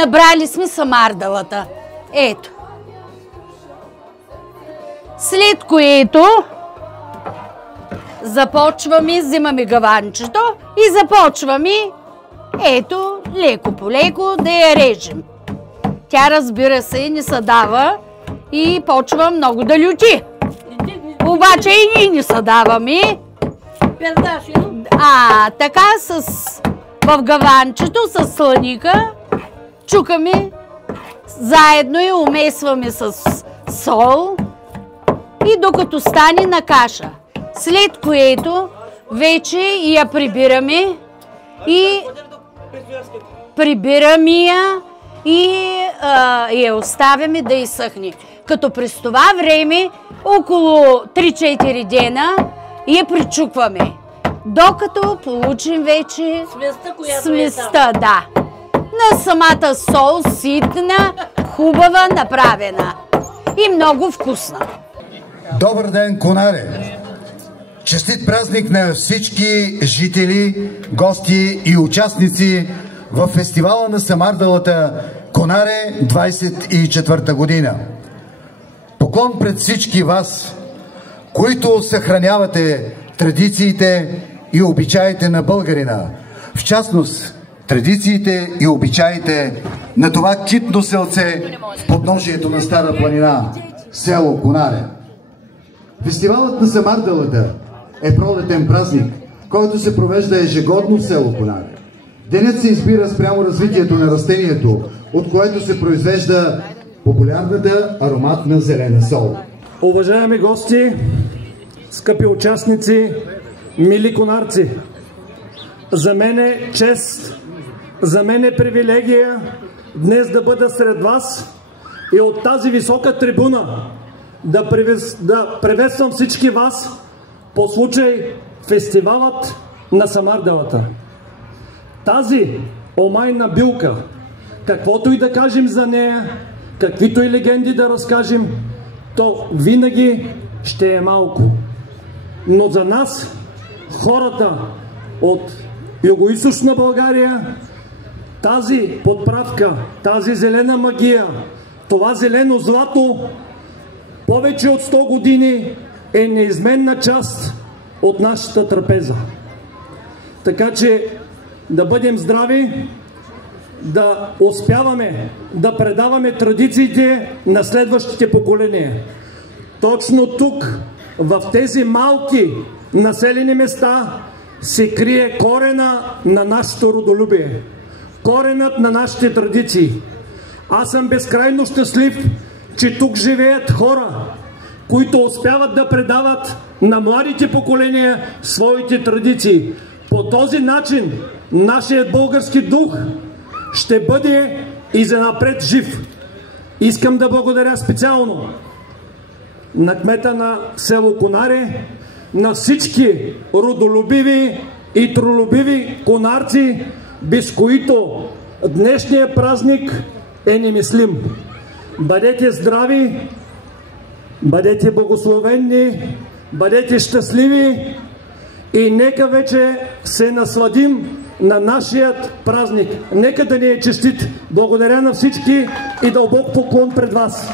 Набрали сме самардалата. Ето. След което започваме, взимаме гаванчето и започваме, ето, леко по леко да я режем. Тя, разбира се, не се дава и почва много да люти. Обаче и ние не се даваме. Така в гаванчето с сланика чукаме заедно и умесваме с сол и докато стане на каша. След което вече я прибираме и я оставяме да изсъхне. Като през това време около 3-4 дена я причукваме. Докато получим вече сместа, да. На самата сол, ситна, хубава, направена и много вкусна. Добър ден, Конаре! Честит празник на всички жители, гости и участници в фестивала на самардалата Конаре 24-та година. Поклон пред всички вас, които съхранявате традициите и обичаите на българина. В частност, традициите и обичаите на това китно селце в подножието на Стара планина, село Конаре. Фестивалът на самардалата е пролетен празник, който се провежда ежегодно в село Конаре. Денят се избира спрямо развитието на растението, от което се произвежда популярната ароматна зелена сол. Уважаеми гости, скъпи участници, мили конарци, за мен е чест, за мен е привилегия днес да бъда сред вас и от тази висока трибуна да приветствам всички вас по случай фестивалът на самардалата. Тази омайна билка, каквото и да кажем за нея, каквито и легенди да разкажем, то винаги ще е малко. Но за нас, хората от Югоизточна България, тази подправка, тази зелена магия, това зелено злато повече от 100 години е неизменна част от нашата трапеза. Така че да бъдем здрави, да успяваме да предаваме традициите на следващите поколения. Точно тук, в тези малки населени места, се крие корена на нашето родолюбие, коренът на нашите традиции. Аз съм безкрайно щастлив, че тук живеят хора, които успяват да предават на младите поколения своите традиции. По този начин нашият български дух ще бъде и занапред жив. Искам да благодаря специално на кмета на село Конаре, на всички родолюбиви и трудолюбиви конарци, без които днешният празник е немислим. Бъдете здрави, бъдете благословени, бъдете щастливи и нека вече се насладим на нашият празник. Нека да ни е честит. Благодаря на всички и дълбок поклон пред вас.